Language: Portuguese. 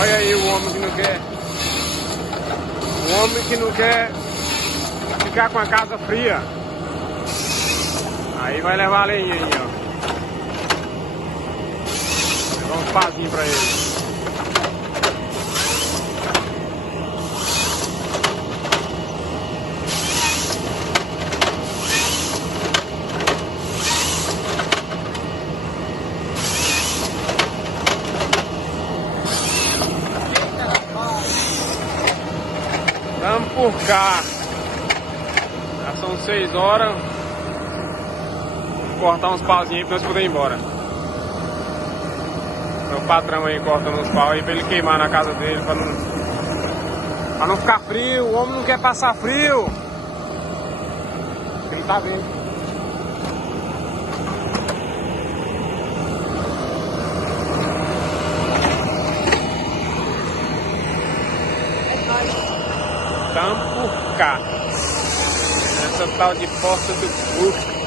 Olha aí o homem que não quer. O homem que não quer ficar com a casa fria. Aí vai levar a lenha aí, ó. Levar uns pazinhos pra ele. Vamos por cá. Já são 6 horas. Vou cortar uns pauzinhos pra nós podermos ir embora. Meu patrão aí cortando uns paus aí pra ele queimar na casa dele, pra não ficar frio. O homem não quer passar frio. Ele tá vendo. Vamos por cá. Essa tal de Porta do Fusca.